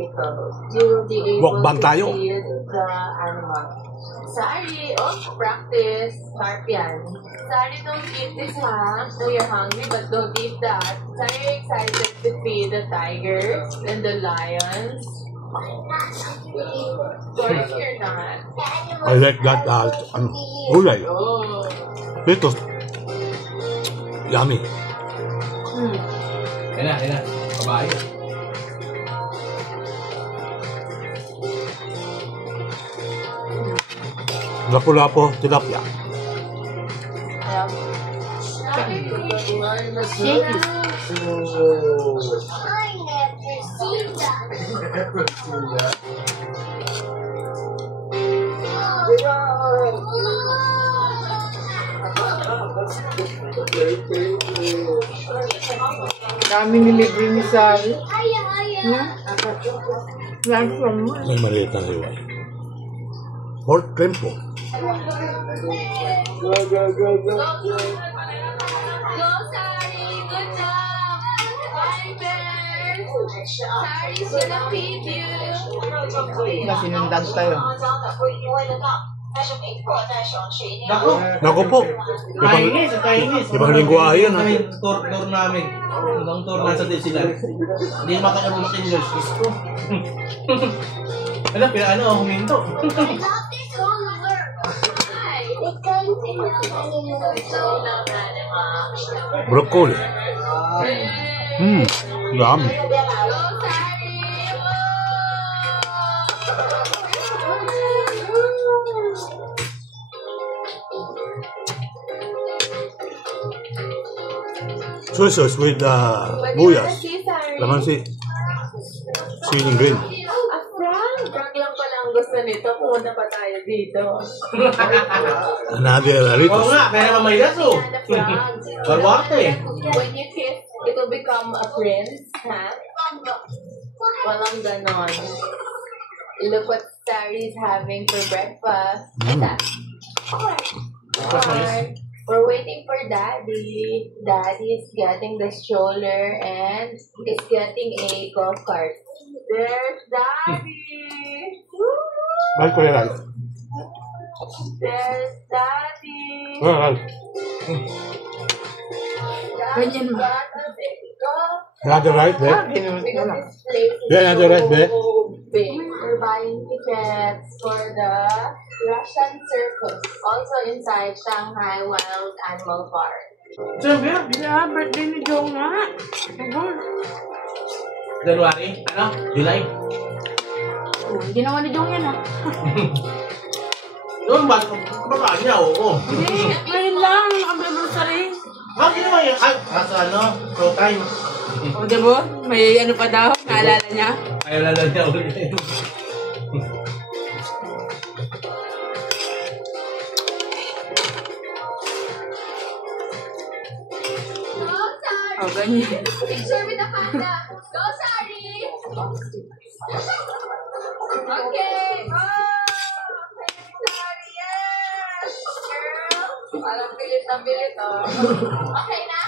You will be able to feed the animal. Sorry, practice. Sharp yan. Sorry, don't eat this, ha? No, you're hungry, but don't eat that. Sorry, you're excited to feed the tigers and the lions. Of course you're not. I like that gulay. Oh. Ito. Yummy. Yan na. Babae. Lapu-lapu, tilapia. Shake it. Kami nilibre ni Sally. May maliit na liway. Pork tempo. Go, Sari! Good job! Bye, bear! Sari's gonna feed you! Sinundan tayo. Naku po. Kainis. Ibang lingwahe yan, ha? Tour namin. Ibang tour nasa din sila. Hindi makakabot sa English. Gusto. Huminto. Broccoli. Yummy. Soy sauce with buyas. Lamansi. Siling green. Frank lang pala ang gusto nito. Pumunta pa tayo dito. Another Doritos. Oo nga, pero mamay gaso. Barwarte. When you kiss, it will become a prince, ha? Walang ganon. Look what Sari's having for breakfast. We're waiting for Daddy. Daddy is getting the stroller and is getting a golf cart. There's Daddy! Right for your right. There's Daddy! Right. Ganyan mo. Another right there. Because this place is Yeah, another right there. so big. We're buying tickets for the Russian circus, also inside Shanghai Wild Animal Park. Yeah, birthday ni Joe nga. January? July? Ginawa ni Joe yan, ha? Doon ba? Kumakain niya, oo. Hindi, ngayon lang. Ang anniversary. Ginawa niya. Showtime. O, diba? May ano pa daw, naalala niya. Naalala niya ulit. O, ganyan. Picture with the panda. Go, Sari! Okay, go! Sari, yes! Girl! Alam, bilis na bilis, oh. Okay na?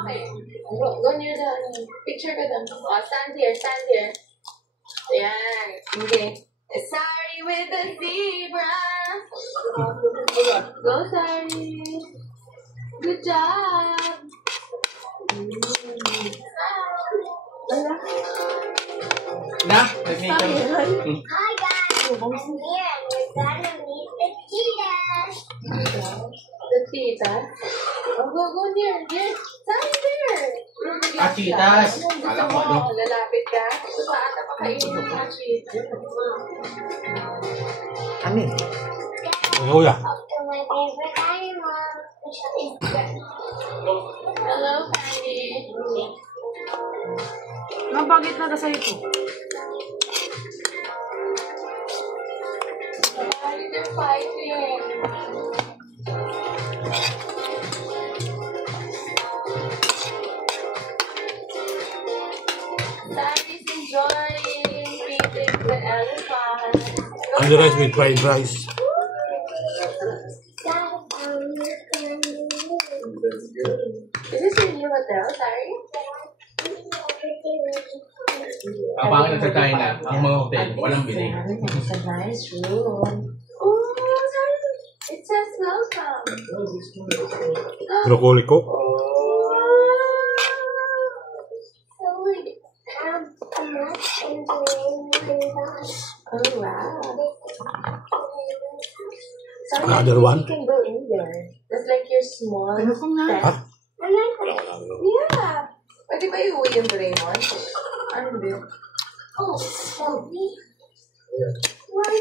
Okay. Go near the picture ka doon. Oh, stand here. Yan. Okay. Sari with the zebra. Go, Sari. Good job. Na? Nag-make up. Hi guys, I'm here and we're gonna meet the cheetahs. The cheetah? Oh, go near. Sari there. Cheetahs. Alam mo, lalapit ka. Gusto pa ata pakainin ng mga cheetah. Amin. Kuya. To my favorite animal, which is good. Hello, Fanny. Bakit na sa'yo ito? Why they're fighting? Daddy's enjoying feeding the elephant. And the rice with fried rice. Is this your new hotel, sorry? Ang pangit na sa China, yung mga hotel, walang bili. It's a nice room. Oh, it says welcome. Broccoli ko. So we have a map and Oh, wow. So Another one? you can go in there. That's like your small Ano ko nga? tent. Ha? Yeah. Pwede ba iuwi yung Doraemon? Ano ba? oh, Sophie. Why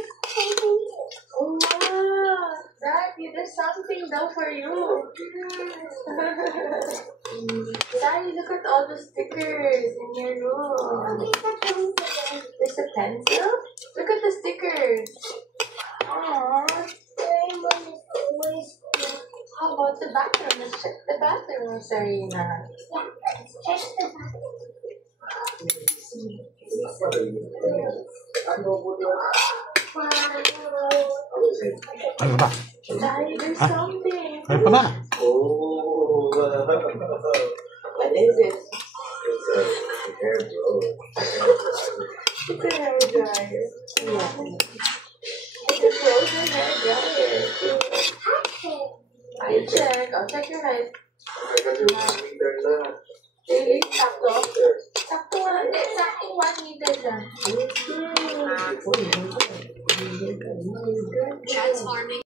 Oh, wow. Daddy, there's something down for you. Daddy, look at all the stickers in your room. There's a pencil. Look at the stickers. Aww. How about the bathroom? Let's check the bathroom, Sarina. Ano ba? Daddy, there's something. Ano pa ba? What is it? It's a hair dryer. Yeah. It's a frozen hair dryer. I check. I'll check your head.